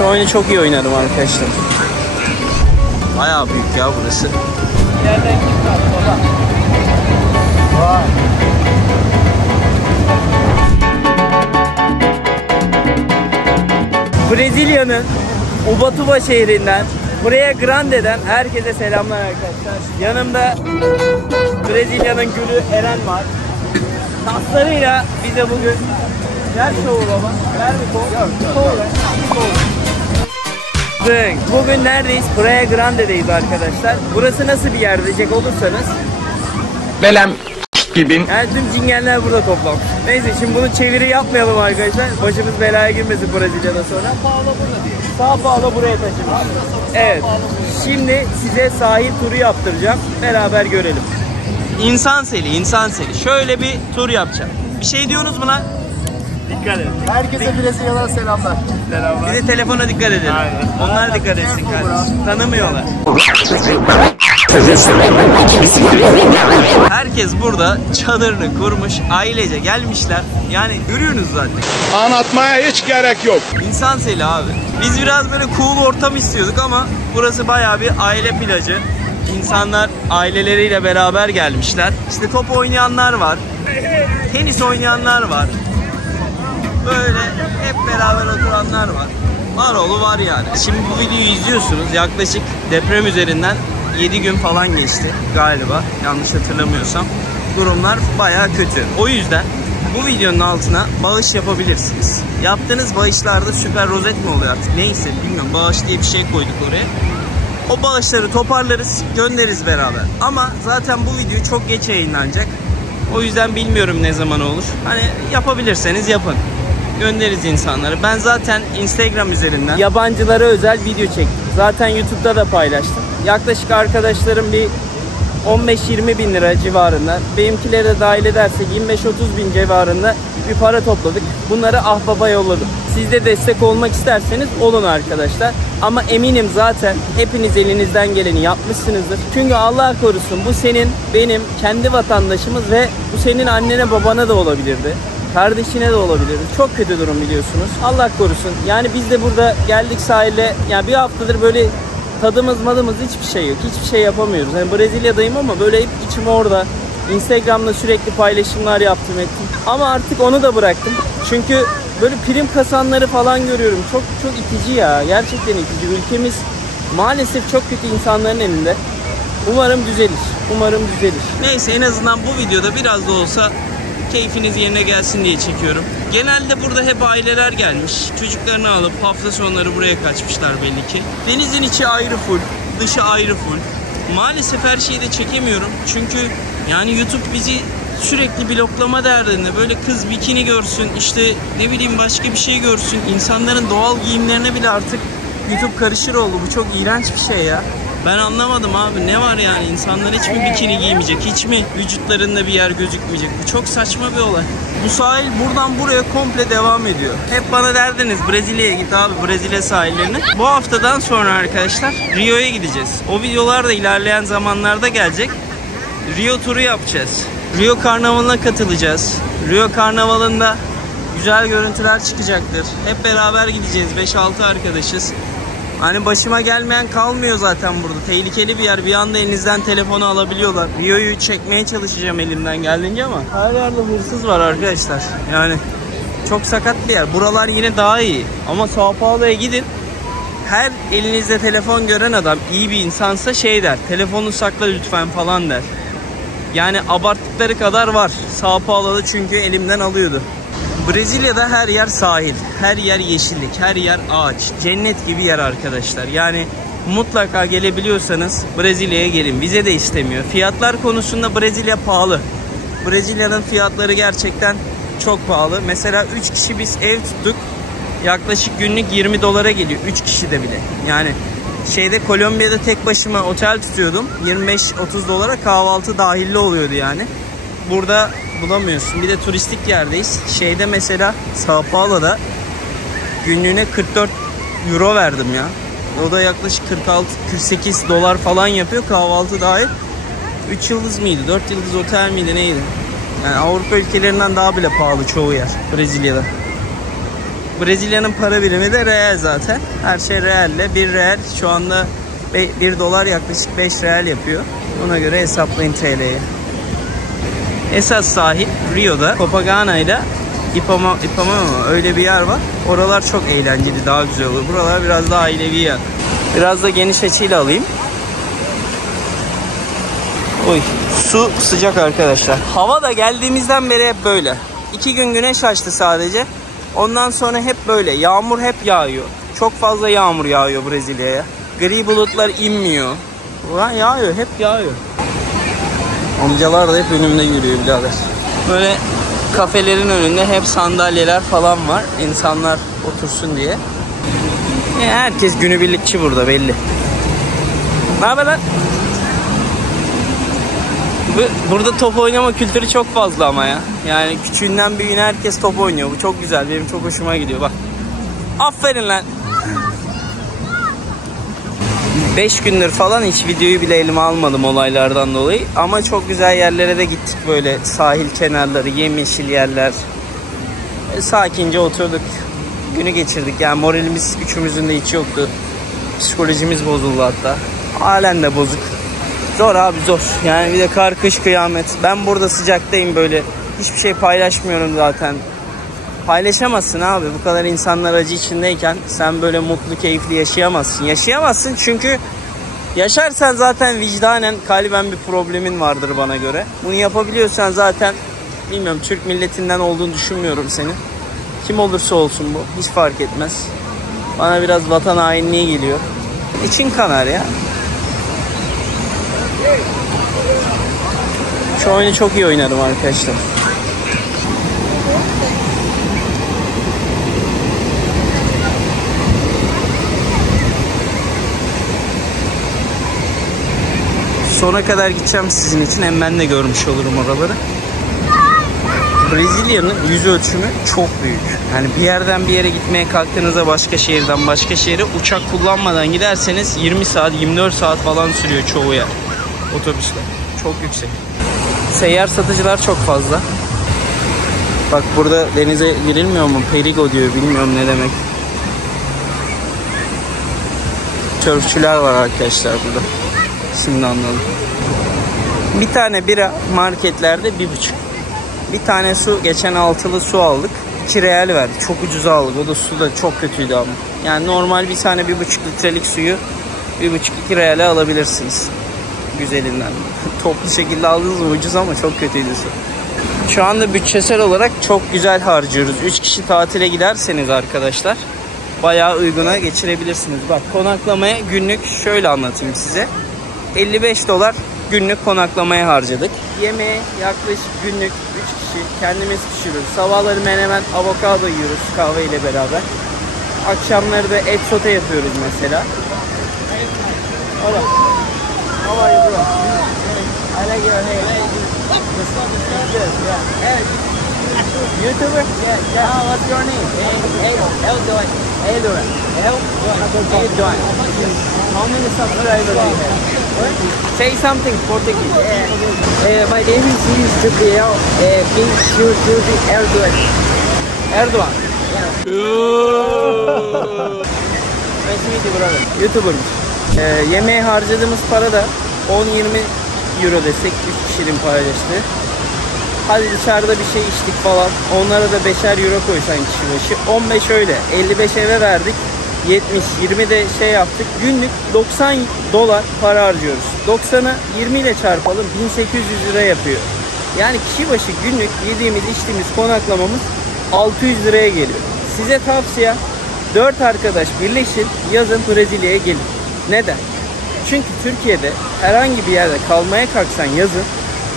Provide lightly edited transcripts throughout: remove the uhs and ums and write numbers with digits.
Şu oyunu çok iyi oynarım arkadaşlar. Bayağı büyük ya burası. Yerden kim kaldı baba? Vay. Brezilya'nın Ubatuba şehrinden buraya Grande'den herkese selamlar arkadaşlar. Yanımda Brezilya'nın gülü Eren var. Taslarıyla bize bugün ver şovu baba. Ver bir kol. Bugün neredeyiz? Praia Grande'deyiz arkadaşlar. Burası nasıl bir yer diyecek olursanız Belem gibi. Yani tüm cingenler burada toplanmış. Neyse şimdi bunu çeviri yapmayalım arkadaşlar. Başımız belaya girmesin Brezilya'da sonra. São Paulo burada diyor. São Paulo buraya taşınmış. Evet. Şimdi size sahil turu yaptıracağım. Beraber görelim. İnsan seli. Şöyle bir tur yapacağım. Bir şey diyorsunuz mu lan? Dikkat edin. Herkese Brezilya'dan selamlar. Bir de telefona dikkat edin. Aynen. Onlar dikkat etsin kardeşim. Tanımıyorlar. Herkes burada çadırını kurmuş, ailece gelmişler. Yani görüyorsunuz zaten. Anlatmaya hiç gerek yok. İnsan seli abi. Biz biraz böyle cool ortam istiyorduk ama burası bayağı bir aile plajı. İnsanlar aileleriyle beraber gelmişler. İşte top oynayanlar var. Tenis oynayanlar var. Böyle hep beraber oturanlar var. Var oğlu var yani. Şimdi bu videoyu izliyorsunuz. Yaklaşık deprem üzerinden 7 gün falan geçti galiba. Yanlış hatırlamıyorsam. Durumlar bayağı kötü. O yüzden bu videonun altına bağış yapabilirsiniz. Yaptığınız bağışlarda süper rozet mi oluyor artık? Neyse bilmiyorum. Bağış diye bir şey koyduk oraya. O bağışları toparlarız, göndeririz beraber. Ama zaten bu video çok geç yayınlanacak. O yüzden bilmiyorum ne zaman olur. Hani yapabilirseniz yapın. Göndeririz insanları. Ben zaten Instagram üzerinden yabancılara özel video çektim. Zaten YouTube'da da paylaştım. Yaklaşık arkadaşlarım bir 15-20 bin lira civarında, benimkileri de dahil edersek 25-30 bin civarında bir para topladık. Bunları Ahbap'a yolladım. Siz de destek olmak isterseniz olun arkadaşlar. Ama eminim zaten hepiniz elinizden geleni yapmışsınızdır. Çünkü Allah korusun bu senin, benim, kendi vatandaşımız ve bu senin annene babana da olabilirdi. Kardeşine de olabilirdi. Çok kötü durum biliyorsunuz. Allah korusun. Yani biz de burada geldik sahile. Yani bir haftadır böyle tadımız madımız hiçbir şey yok. Hiçbir şey yapamıyoruz. Yani Brezilya'dayım ama böyle hep içim orada. Instagram'da sürekli paylaşımlar yaptım ettim. Ama artık onu da bıraktım. Çünkü böyle prim kasanları falan görüyorum. Çok itici ya. Gerçekten itici. Ülkemiz maalesef çok kötü insanların elinde. Umarım düzelir. Neyse en azından bu videoda biraz da olsa keyfiniz yerine gelsin diye çekiyorum. Genelde burada hep aileler gelmiş. Çocuklarını alıp hafta sonları buraya kaçmışlar belli ki. Denizin içi ayrı full, dışı ayrı full. Maalesef her şeyi de çekemiyorum. Çünkü yani YouTube bizi sürekli bloklama derdinde. Böyle kız bikini görsün, işte ne bileyim başka bir şey görsün. İnsanların doğal giyimlerine bile artık YouTube karışır oldu. Bu çok iğrenç bir şey ya. Ben anlamadım abi, ne var yani, insanlar hiç mi bikini giymeyecek, hiç mi vücutlarında bir yer gözükmeyecek? Bu çok saçma bir olay. Bu sahil buradan buraya komple devam ediyor. Hep bana derdiniz Brezilya'ya git abi, Brezilya sahillerine. Bu haftadan sonra arkadaşlar Rio'ya gideceğiz. O videolar da ilerleyen zamanlarda gelecek. Rio turu yapacağız. Rio Karnavalı'na katılacağız. Rio Karnavalı'nda güzel görüntüler çıkacaktır. Hep beraber gideceğiz, 5-6 arkadaşız. Hani başıma gelmeyen kalmıyor zaten burada. Tehlikeli bir yer. Bir anda elinizden telefonu alabiliyorlar. Rio'yu çekmeye çalışacağım elimden geldiğince ama her yerde hırsız var arkadaşlar. Yani çok sakat bir yer. Buralar yine daha iyi. Ama São Paulo'ya gidin. Her elinizde telefon gören adam iyi bir insansa şey der. Telefonu sakla lütfen falan der. Yani abarttıkları kadar var. São Paulo'da çünkü elimden alıyordu. Brezilya'da her yer sahil, her yer yeşillik, her yer ağaç. Cennet gibi yer arkadaşlar. Yani mutlaka gelebiliyorsanız Brezilya'ya gelin. Vize de istemiyor. Fiyatlar konusunda Brezilya pahalı. Brezilya'nın fiyatları gerçekten çok pahalı. Mesela 3 kişi biz ev tuttuk. Yaklaşık günlük 20 dolara geliyor. 3 kişi de bile. Yani Kolombiya'da tek başıma otel tutuyordum. 25-30 dolara kahvaltı dahilli oluyordu yani. Burada bulamıyorsun. Bir de turistik yerdeyiz. Mesela São Paulo'da günlüğüne 44 euro verdim ya. O da yaklaşık 46-48 dolar falan yapıyor kahvaltı dahil. 3 yıldız mıydı? 4 yıldız otel miydi? Neydi? Yani Avrupa ülkelerinden daha bile pahalı çoğu yer Brezilya'da. Brezilya'nın para birimi de real zaten. Her şey realle. 1 real şu anda 1 dolar yaklaşık 5 real yapıyor. Ona göre hesaplayın TL'ye. Esas sahil Rio'da. Copacabana ile Ipanema öyle bir yer var. Oralar çok eğlenceli, daha güzel olur. Buralar biraz daha ailevi yer. Biraz da geniş açıyla alayım. Oy, su sıcak arkadaşlar. Hava da geldiğimizden beri hep böyle. 2 gün güneş açtı sadece. Ondan sonra hep böyle. Yağmur hep yağıyor. Çok fazla yağmur yağıyor Brezilya'ya. Gri bulutlar inmiyor. Ulan yağıyor, hep yağıyor. Amcalar da hep önümde yürüyor birader. Böyle kafelerin önünde hep sandalyeler falan var. İnsanlar otursun diye. Herkes günübirlikçi burada belli. Ne haber lan? Burada top oynama kültürü çok fazla ama ya. Yani küçüğünden büyüğüne herkes top oynuyor. Bu çok güzel. Benim çok hoşuma gidiyor. Bak. Aferin lan. 5 gündür falan hiç videoyu bile elime almadım olaylardan dolayı. Ama çok güzel yerlere de gittik böyle. Sahil kenarları, yemyeşil yerler. Sakince oturduk. Günü geçirdik. Yani moralimiz üçümüzün de hiç yoktu. Psikolojimiz bozuldu hatta. Halen de bozuk. Zor abi zor. Yani bir de kar, kış, kıyamet. Ben burada sıcaktayım böyle. Hiçbir şey paylaşmıyorum zaten. Paylaşamazsın abi. Bu kadar insanlar acı içindeyken sen böyle mutlu, keyifli yaşayamazsın. Yaşayamazsın çünkü yaşarsan zaten vicdanen, kalben bir problemin vardır bana göre. Bunu yapabiliyorsan zaten bilmiyorum, Türk milletinden olduğunu düşünmüyorum senin. Kim olursa olsun bu. Hiç fark etmez. Bana biraz vatan hainliği geliyor. İçin kanar ya. Şu oyunu çok iyi oynarım arkadaşlar. Sona kadar gideceğim sizin için. Hem ben de görmüş olurum oraları. Brezilya'nın yüz ölçümü çok büyük. Yani bir yerden bir yere gitmeye kalktığınızda başka şehirden başka şehre uçak kullanmadan giderseniz 20 saat 24 saat falan sürüyor çoğu yer. Otobüsler. Çok yüksek. Seyyar satıcılar çok fazla. Bak burada denize girilmiyor mu? Perigo diyor. Bilmiyorum ne demek. Sörfçüler var arkadaşlar burada. Şimdi anladım. Bir tane bira marketlerde 1,5. Bir tane su, geçen altılı su aldık. 2 real verdi. Çok ucuza aldık. O da su da çok kötüydü ama. Yani normal bir tane 1,5 litrelik suyu 1,5-2 reale alabilirsiniz. Güzelinden. Toplu şekilde aldınız mı ucuz ama çok kötüydü su. Şu anda bütçesel olarak çok güzel harcıyoruz. 3 kişi tatile giderseniz arkadaşlar bayağı uyguna geçirebilirsiniz. Bak, konaklamaya günlük şöyle anlatayım size. 55 dolar günlük konaklamaya harcadık. Yemeğe yaklaşık günlük 3 kişi kendimiz pişiriyoruz. Sabahları menemen, avokado yiyoruz kahveyle beraber. Akşamları da et sote yapıyoruz mesela. Hola. How are you bro? I like your hair. Hey. YouTuber? Yeah. What's your name? Eldoan. How many subscribers do you have? Say something Portuguese. My name is Gabriel. Erdogan. Erdogan. Nice to meet you brother. YouTuber'mış. Yemeğe harcadığımız para da 10-20 euro desek 3 kişinin paylaştığı. Hadi dışarıda bir şey içtik falan. Onlara da 5'er euro koysan kişi başı. 15 öyle. 55 eve verdik. 70, 20 de şey yaptık. Günlük 90 dolar para harcıyoruz. 90'ı 20 ile çarpalım. 1800 lira yapıyor. Yani kişi başı günlük yediğimiz içtiğimiz konaklamamız 600 liraya geliyor. Size tavsiye 4 arkadaş birleşin, yazın Brezilya'ya gelin. Neden? Çünkü Türkiye'de herhangi bir yerde kalmaya kalksan yazın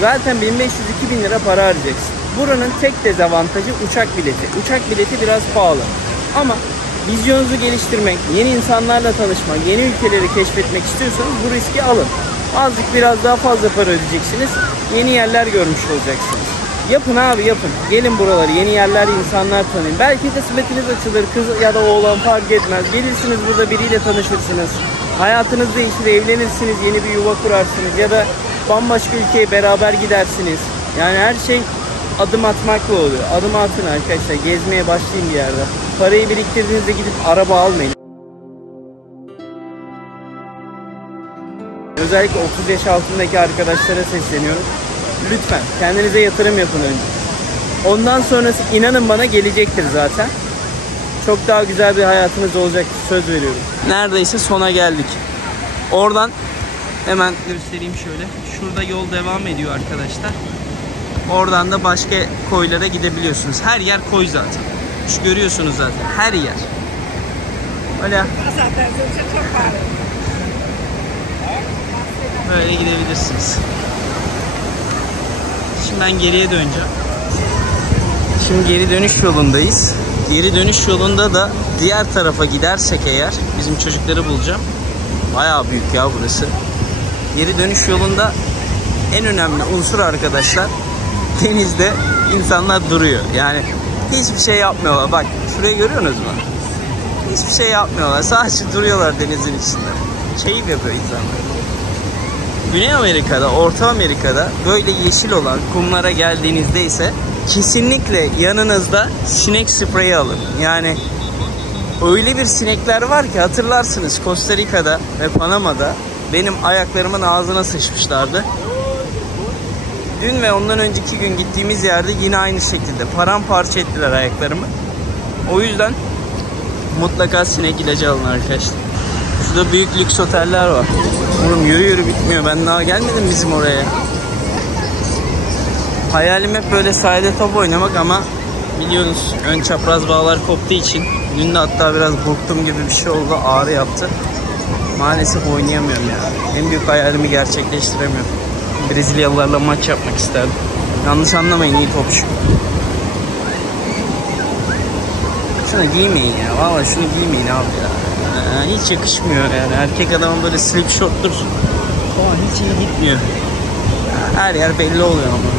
zaten 1500-2000 lira para harcayacaksın. Buranın tek dezavantajı uçak bileti. Uçak bileti biraz pahalı. Ama vizyonunuzu geliştirmek, yeni insanlarla tanışmak, yeni ülkeleri keşfetmek istiyorsanız bu riski alın. Azıcık biraz daha fazla para ödeyeceksiniz. Yeni yerler görmüş olacaksınız. Yapın abi yapın. Gelin buraları, yeni yerler, insanlar tanıyın. Belki kısmetiniz açılır, kız ya da oğlan fark etmez. Gelirsiniz burada biriyle tanışırsınız. Hayatınız değişir, evlenirsiniz, yeni bir yuva kurarsınız ya da bambaşka ülkeye beraber gidersiniz. Yani her şey adım atmakla oluyor. Adım atın arkadaşlar, gezmeye başlayın bir yerde. parayı biriktirdiğinizde gidip araba almayın. Özellikle 30 yaş altındaki arkadaşlara sesleniyorum. Lütfen kendinize yatırım yapın önce. Ondan sonrası inanın bana gelecektir zaten. Çok daha güzel bir hayatınız olacak, söz veriyorum. Neredeyse sona geldik. Oradan hemen göstereyim şöyle. Şurada yol devam ediyor arkadaşlar. Oradan da başka koylara gidebiliyorsunuz. Her yer koy zaten. Şu görüyorsunuz zaten. Her yer. Öyle. Böyle gidebilirsiniz. Şimdi ben geriye döneceğim. Şimdi geri dönüş yolundayız. Geri dönüş yolunda da diğer tarafa gidersek eğer bizim çocukları bulacağım. Bayağı büyük ya burası. Geri dönüş yolunda en önemli unsur arkadaşlar, denizde insanlar duruyor. Yani hiçbir şey yapmıyorlar. Bak şurayı görüyorsunuz mu? Hiçbir şey yapmıyorlar. Sadece duruyorlar denizin içinde. Keyif yapıyor insanlar. Güney Amerika'da, Orta Amerika'da böyle yeşil olan kumlara geldiğinizde ise kesinlikle yanınızda sinek spreyi alın. Yani öyle bir sinekler var ki hatırlarsınız, Costa Rica'da ve Panama'da benim ayaklarımın ağzına sıçmışlardı. Dün ve ondan önceki gün gittiğimiz yerde yine aynı şekilde paramparça ettiler ayaklarımı. O yüzden mutlaka sinek ilacı alın arkadaşlar. Şurada büyük lüks oteller var. Oğlum yürü yürü bitmiyor. Ben daha gelmedim bizim oraya. Hayalim hep böyle sahilde top oynamak ama biliyorsunuz ön çapraz bağlar koptuğu için dün de hatta biraz burktum gibi bir şey oldu. Ağrı yaptı. Maalesef oynayamıyorum ya. En büyük hayalimi gerçekleştiremiyorum. Brezilyalılarla maç yapmak isterdim. Yanlış anlamayın, iyi topçu. Şunu giymeyin ya. Vallahi şunu giymeyin abi ya. Hiç yakışmıyor yani. Erkek adamın böyle slip short'tur falan hiç iyi gitmiyor. Her yer belli oluyor ama.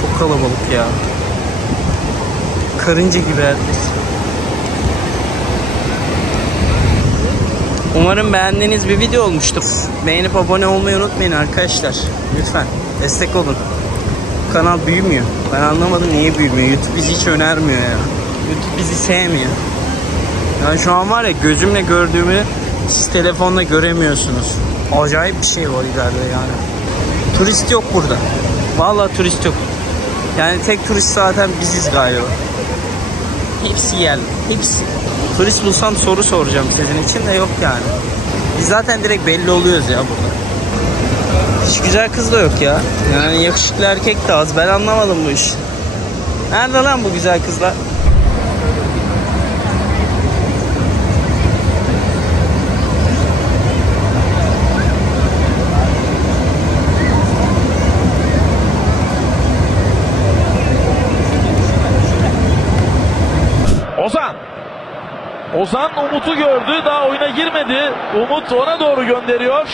Çok kalabalık ya. Karınca gibi herkes. Umarım beğendiğiniz bir video olmuştur. Beğenip abone olmayı unutmayın arkadaşlar. Lütfen destek olun. Bu kanal büyümüyor. Ben anlamadım niye büyümüyor. YouTube bizi hiç önermiyor ya. YouTube bizi sevmiyor. Yani şu an var ya, gözümle gördüğümü siz telefonla göremiyorsunuz. Acayip bir şey var ileride yani. Turist yok burada. Vallahi turist yok. Yani tek turist zaten biziz galiba. Hepsi yerli. Hepsi. Turist bulsam soru soracağım sizin için de yok yani. Biz zaten direkt belli oluyoruz ya burada. Hiç güzel kız da yok ya. Yani yakışıklı erkek de az. Ben anlamadım bu işi. Nerede lan bu güzel kızlar? Ozan Umut'u gördü. Daha oyuna girmedi. Umut ona doğru gönderiyor.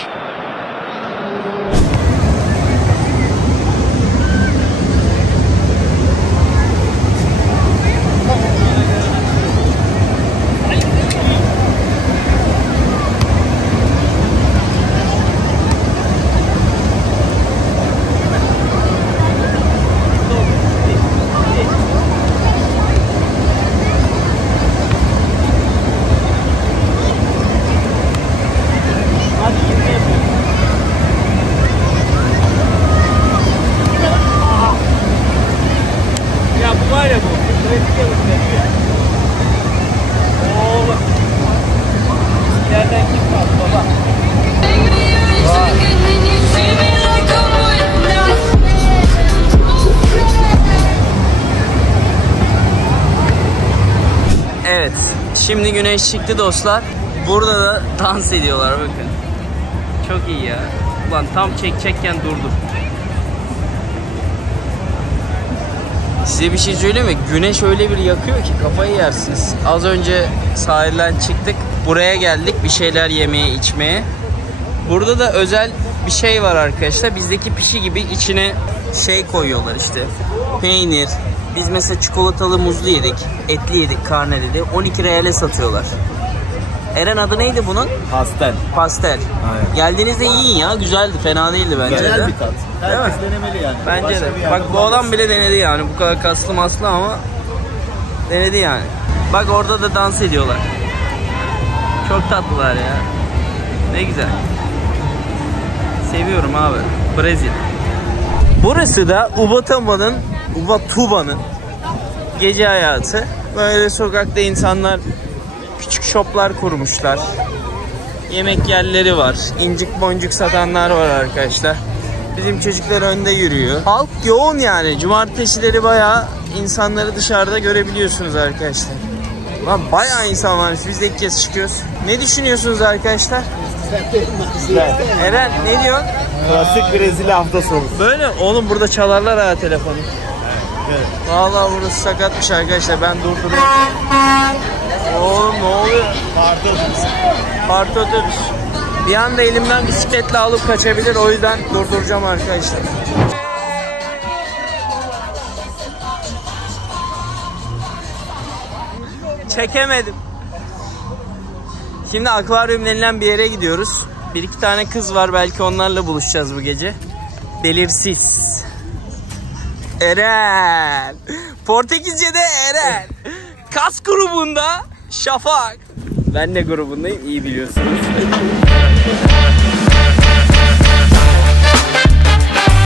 Evet, şimdi güneş çıktı dostlar. Burada da dans ediyorlar bakın. Çok iyi ya. Ulan tam çekecekken durdum. Size bir şey söyleyeyim mi? Güneş öyle bir yakıyor ki kafayı yersiniz. Az önce sahilden çıktık. Buraya geldik bir şeyler yemeye, içmeye. Burada da özel bir şey var arkadaşlar. Bizdeki pişi gibi içine şey koyuyorlar işte. Peynir. Biz mesela çikolatalı muzlu yedik. Etli yedik, karne dedi. 12 reale satıyorlar. Eren adı neydi bunun? Pastel. Pastel. Aynen. Geldiğinizde yiyin ya. Güzeldi. Fena değildi bence de. Güzel bir tat. Değil Herkes mi? denemeli yani. Bence Başka de. bir yerde Bak bu adam bile denedi yani. Bu kadar kaslı maslı ama denedi yani. Bak orada da dans ediyorlar. Çok tatlılar ya. Ne güzel. Seviyorum abi. Brezilya. Burası da Ubatuban'ın gece hayatı. Böyle sokakta insanlar küçük shoplar kurmuşlar. Yemek yerleri var. İncik boncuk satanlar var arkadaşlar. Bizim çocuklar önde yürüyor. Halk yoğun yani. Cumartesileri bayağı insanları dışarıda görebiliyorsunuz arkadaşlar. Lan bayağı insan varmış. Biz de ilk kez çıkıyoruz. Ne düşünüyorsunuz arkadaşlar? Eren ne diyorsun? Klasik Brezilya hafta sonu. Böyle oğlum burada çalarlar ha telefonu. Evet. Vallahi burası sakatmış arkadaşlar. Ben durduruyorum. Oğlum ne oluyor? Parti otobüs. Bir anda elimden bisikletle alıp kaçabilir. O yüzden durduracağım arkadaşlar. Çekemedim. Şimdi akvaryum denilen bir yere gidiyoruz. Bir iki tane kız var. Belki onlarla buluşacağız bu gece. Belirsiz. Eren. Portekizce'de Eren. Kas grubunda Şafak. Ben de grubundayım. İyi biliyorsunuz.